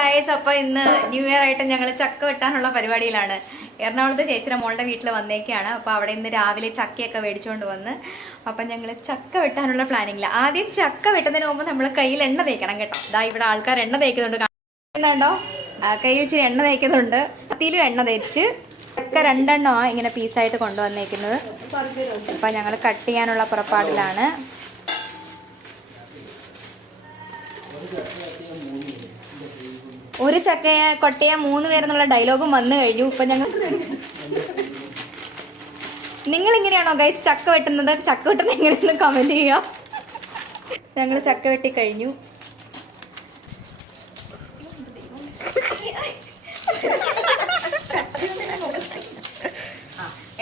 Guys അപ്പൊ ഇന്ന് new year ആയിട്ട് ഞങ്ങൾ ചക്ക വെട്ടാനുള്ള പരിപാടിയിലാണ്. എറണാകുളത്ത് ചേച്ചിയുടെ മോളുടെ വീട്ടിൽ വന്നേക്കാണ്. അപ്പോൾ അവിടെ ഇന്ന് രാവിലെ ചക്കയൊക്കെ മേടിച്ചുകൊണ്ട് വന്ന് അപ്പം ഞങ്ങൾ ചക്ക വെട്ടാനുള്ള പ്ലാനിങ്ങില്ല ആദ്യം ചക്ക വെട്ടുന്നതിന് മുമ്പ് നമ്മൾ കയ്യിൽ എണ്ണ തേക്കണം കേട്ടോ. ഇതാ ഇവിടെ ആൾക്കാർ എണ്ണ തേക്കുന്നുണ്ട്. കാണുന്നുണ്ടോ കയ്യിൽ ഇച്ചിരി എണ്ണ തേക്കുന്നുണ്ട്. കത്തിയിലും എണ്ണ തേച്ച് ചക്ക രണ്ടെണ്ണമാണ് ഇങ്ങനെ പീസായിട്ട് കൊണ്ടുവന്നേക്കുന്നത്. അപ്പം ഞങ്ങൾ കട്ട് ചെയ്യാനുള്ള പുറപ്പാടിലാണ്. ഒരു ചക്കയെ കൊട്ടയ മൂന്ന് പേരെന്നുള്ള ഡയലോഗും വന്നു കഴിഞ്ഞു. ഇപ്പൊ ഞങ്ങൾ നിങ്ങൾ എങ്ങനെയാണോ ഗൈസ് ചക്ക വെട്ടുന്നത്? ചക്ക വെട്ടുന്നത് എങ്ങനെയെന്ന് കമന്റ് ചെയ്യുക. ഞങ്ങൾ ചക്ക വെട്ടി കഴിഞ്ഞു.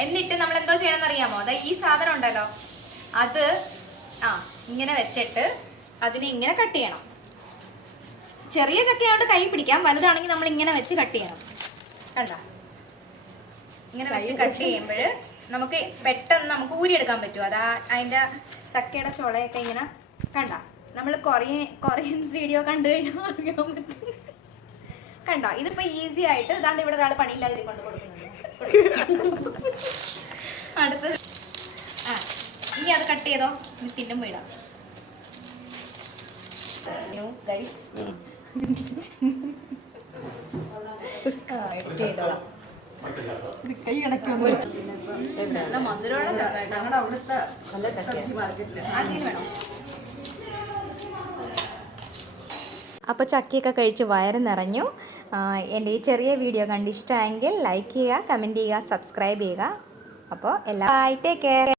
എന്നിട്ട് നമ്മൾ എന്തോ ചെയ്യണമെന്ന് അറിയാമോ? അതാ ഈ സാധനം ഉണ്ടല്ലോ. അത് ആ ഇങ്ങനെ വെച്ചിട്ട് അതിനെ ഇങ്ങനെ കട്ട് ചെയ്യണം. ചെറിയ ചക്കയായിട്ട് കൈ പിടിക്കാം. വലുതാണെങ്കിൽ നമ്മൾ ഇങ്ങനെ വെച്ച് കട്ട് ചെയ്യണം. കണ്ടോ? ഇങ്ങനെ വെച്ച് കട്ട് ചെയ്യുമ്പോൾ നമുക്ക് പെട്ടെന്ന് നമുക്ക് ഊരിയെടുക്കാൻ പറ്റും. അതാ അതിന്റെ ചക്കയുടെ ചുളയൊക്കെ ഇങ്ങനെ കണ്ട? നമ്മൾ കൊറിയൻ കൊറിയൻസ് വീഡിയോ കണ്ടു കഴിഞ്ഞാൽ അറിയാൻ പറ്റും. കണ്ടോ? ഇതിപ്പോ ഈസി ആയിട്ട് ഇതാണ്ട് ഇവിടെ ഒരാൾ പണിയില്ലാതെ കൊണ്ട് കൊടുക്കുന്നത് അടുത്ത ആ ഇനി അത് കട്ട് ചെയ്തോ? ഇനി തിന്നുമ്പോൾ ഇടാം ഗൈസ് നല്ല മധുരമുള്ള ചക്ക കേട്ടോ. ഞങ്ങളുടെ അവിടുത്തെ നല്ല മാർക്കറ്റിൽ വേണം അപ്പോൾ ചക്കയൊക്കെ കഴിച്ച് വയറ് നിറഞ്ഞു എന്റെ ഈ ചെറിയ വീഡിയോ കണ്ട് ഇഷ്ടമായെങ്കിൽ ലൈക്ക് ചെയ്യുക കമന്റ് ചെയ്യുക സബ്സ്ക്രൈബ് ചെയ്യുക അപ്പോൾ എല്ലാ ടേക്ക് കെയർ